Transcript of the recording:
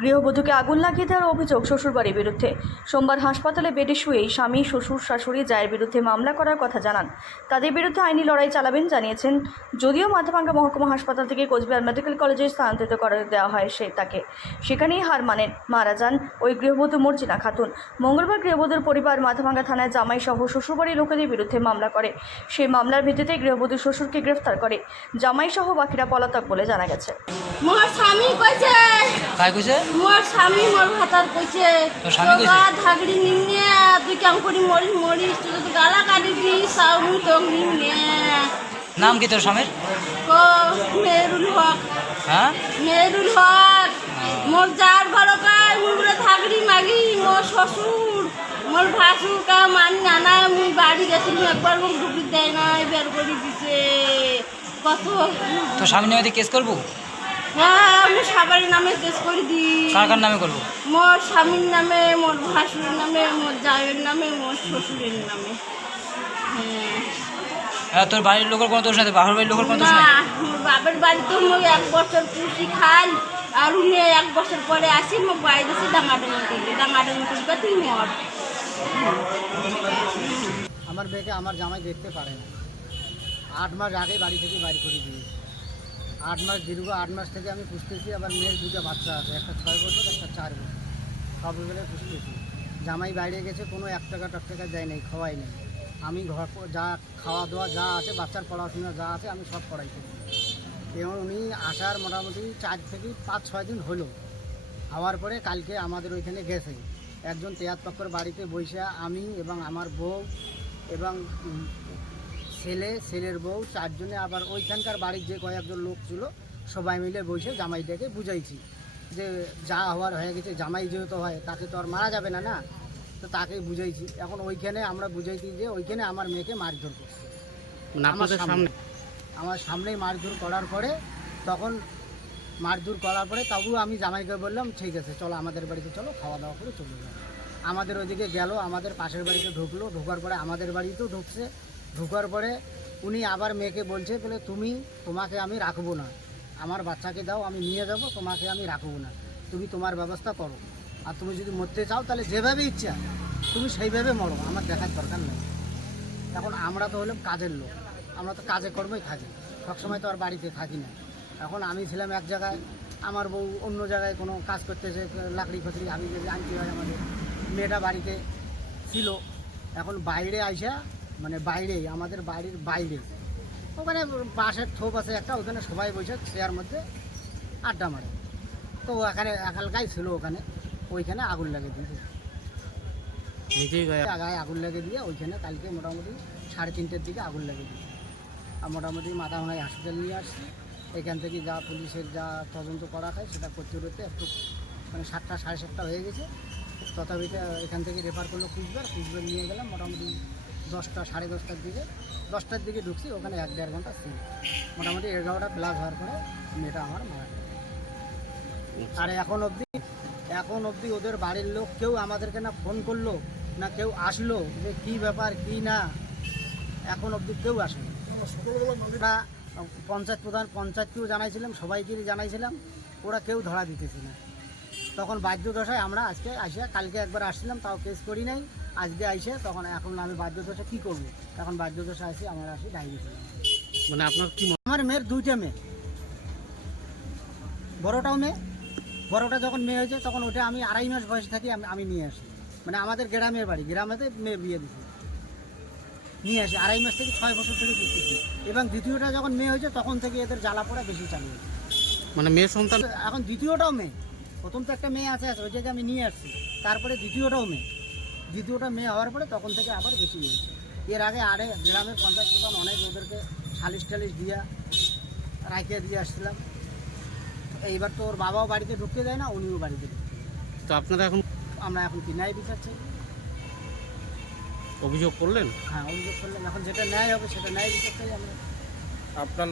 গৃহবধূকে আগুন লাগিয়ে দেওয়ার অভিযোগ শ্বশুরবাড়ির বিরুদ্ধে। সোমবার হাসপাতালে বেডে শুয়েই স্বামী, শ্বশুর, শাশুড়ি, জায়ের বিরুদ্ধে মামলা করার কথা জানান। তাদের বিরুদ্ধে আইনি লড়াই চালাবেন জানিয়েছেন। যদিও মাথাভাঙ্গা মহকুমা হাসপাতাল থেকে কোচবিহার মেডিকেল কলেজে স্থানান্তরিত করে দেওয়া হয় তাকে, সেখানেই হার মানেন, মারা যান ওই গৃহবধূ মর্জিনা খাতুন। মঙ্গলবার গৃহবধূর পরিবার মাথাভাঙ্গা থানায় জামাই সহ শ্বশুরবাড়ির লোকেদের বিরুদ্ধে মামলা করে। সেই মামলার ভিত্তিতে গৃহবধূর শ্বশুরকে গ্রেফতার করে। জামাই সহ বাকিরা পলাতক বলে জানা গেছে। মোর স্বামী কইছে কাই কইছে মোর স্বামী মোর ভাতার কইছে তোর স্বামী কইছে? তোরা ধাগড়ি নিনে তুই কেমন করি মরিস মরিস তুই তো গালা কাটি দি সাউনি তো নিনে। নাম কি তোর স্বামীর? কো মেরুল হক। হ্যাঁ মেরুল হক মোর যার ঘর কাই মুরে ধাগড়ি মাগি মোর শ্বশুর মোর ভাসুর কা মানি নানা মুই বাড়ি গেছি একবার মুখ ঢুকি দেয় না বের করে দিছে কত। তোর স্বামীর নামে কেস করবো? হ্যাঁ আমি সবার নামে কেস করে দিই। কার কার নামে করবো? মোর স্বামীর নামে, মোর ভাসুরের নামে, মোর জায়ের নামে, মোর শ্বশুরের নামে। হ্যাঁ তোর বাড়ির লোকের কোনো দোষ নাই? বাবার বাড়ির লোকের কোনো দোষ না, নাই? মোর বাবার বাড়িতে মই 1 বছর পুষি খাল আর উনি 1 বছর পরে আসি মোক বাড়ি দিয়েছি ডাঙাডাঙি করবে তুই মর। আমার মেয়েকে আমার জামাই দেখতে পারে না। 8 মাস আগে বাড়ি থেকে বাড়ি করে দিয়েছি। 8 মাস দীর্ঘ 8 মাস থেকে আমি পুষতেছি। আবার মেয়ের 2টা বাচ্চা আছে, একটা 6 বছর একটা 4 বছর, সব মিলে পুষতেছি। জামাই বাইরে গেছে, কোনো 1 টাকা দেয় নাই, খাওয়াই নেই। আমি ঘর যা খাওয়া দাওয়া যা আছে, বাচ্চার পড়াশোনা যা আছে আমি সব করাইতেছি। এবং উনি আসার মোটামুটি 4 থেকে 5-6 দিন হলো। হওয়ার পরে কালকে আমাদের ওইখানে গেছে একজন তেয়াত্তর বাড়িতে বসে, আমি এবং আমার বউ এবং ছেলের বউ 4 জনে, আবার ওইখানকার বাড়ির যে কয়েকজন লোক ছিল সবাই মিলে বসে জামাইটাকে বুঝাইছি যে যা হওয়ার হয়ে গেছে, জামাই যেহেতু হয় তাকে তো আর মারা যাবে না, তো তাকেই বুঝাইছি। এখন ওইখানে আমরা বুঝাইছি যে ওইখানে আমার মেয়েকে মারধর করছে আমার সামনেই মারধর করার পরে, তখন মারধর করার পরে তবু আমি জামাইকে বললাম ঠিক আছে চলো আমাদের বাড়িতে চলো, খাওয়া দাওয়া করে চলে যাও। আমাদের ওইদিকে গেল, আমাদের পাশের বাড়িতে ঢুকলো, ঢোকার পরে আমাদের বাড়িতেও ঢুকছে। ঢোকার পরে উনি আবার মেয়েকে বলছে বলে তোমাকে আমি রাখবো না, আমার বাচ্চাকে দাও, আমি নিয়ে যাব, তোমাকে আমি রাখবো না, তুমি তোমার ব্যবস্থা করো। আর তুমি যদি মরতে চাও তাহলে যেভাবে ইচ্ছা তুমি সেইভাবে মরো, আমার দেখার দরকার নেই। এখন আমরা তো হলাম কাজের লোক, আমরা তো কাজে কর্মই থাকি, সবসময় তো আর বাড়িতে থাকি না। এখন আমি ছিলাম এক জায়গায়, আমার বউ অন্য জায়গায় কোনো কাজ করতেছে, লাকড়ি ফাকড়ি আমি যদি আনতে হয়, আমাদের মেয়েটা বাড়িতে ছিল। এখন বাইরে আইসা, মানে বাইরেই আমাদের বাড়ির বাইরে ওখানে বাঁশের থোপ আছে একটা, ওখানে সবাই বসে চেয়ার মধ্যে আড্ডা মারে। তো এখানে একালকাই ছিল, ওইখানে আগুন লাগিয়ে দিয়েছে, নিজেই গায়ে আগুন লাগিয়ে দিয়ে ওইখানে কালকে মোটামুটি 3:30টার দিকে আগুন লাগিয়ে দিয়েছে। আর মোটামুটি মাথাভাঙায় হসপিটাল নিয়ে আসছি। এখান থেকে যা পুলিশের যা তদন্ত করা হয় সেটা করতে একটু মানে 7টা 7:30 হয়ে গেছে। তথাপি এখান থেকে রেফার করলো কুচবিহার নিয়ে গেলাম। মোটামুটি 10টা 10:30টার দিকে, 10টার দিকে ঢুকছি, ওখানে 1-1.5 ঘন্টা ছিল। মোটামুটি 11টা প্লাস হওয়ার পরে মেয়েটা আমার মারা গেল। আর এখন অবধি ওদের বাড়ির লোক কেউ আমাদেরকে না ফোন করলো না কেউ আসলো যে কী ব্যাপার কী না, এখন অবধি কেউ আসেনি। আমরা পঞ্চায়েত প্রধান, পঞ্চায়েতকেও জানাইছিলাম, সবাইকেই জানাইছিলাম, ওরা কেউ ধরা দিতেছে না। তখন বাধ্যদশায় আমরা আজকে আসে, কালকে একবার আসছিলাম, তাও কেস করি নাই, আজকে আইসে তখন এখন আমি বাধ্যদশা কী করবো, এখন বাধ্যদশা আসি আমরা আসি ডায়েরি করলাম। মানে আপনার কি? আমার মেয়ের 2টা মেয়ে, বড়টাও মেয়ে। বড়টা যখন মেয়ে হয়েছে তখন ওটা আমি 2.5 মাস বয়সে থাকি আমি নিয়ে আসি, মানে আমাদের গ্রামের বাড়ি, গ্রামেতে মেয়ে বিয়ে দিচ্ছি, নিয়ে আসি 2.5 মাস থেকে 6 বছর ধরে দিচ্ছি। এবং দ্বিতীয়টা যখন মেয়ে হয়েছে তখন থেকে এদের জ্বালা পড়া বেশি চালু হয়েছে। মানে মেয়ে সন্তান এখন দ্বিতীয়টাও মেয়ে, প্রথম তো একটা মেয়ে আছে ওইটাকে আমি নিয়ে আসছি, তারপরে দ্বিতীয়টা মেয়ে হওয়ার পরে তখন থেকে আবার বেশি হয়েছে। এর আগে গ্রামের পঞ্চায়েত প্রধান অনেক ওদেরকে সালিশ টালিশ রাখিয়ে দিয়ে আসছিলাম। এইবার তো ওর বাবাও বাড়িতে ঢুকতে দেয় না, উনিও বাড়িতে ঢুকতে দেয়। তো আপনারা আমরা এখন কি ন্যায় বিচার চাই? অভিযোগ করলেন? হ্যাঁ অভিযোগ করলাম, এখন যেটা ন্যায় হবে সেটা ন্যায় বিচার চাই আমরা। আপনার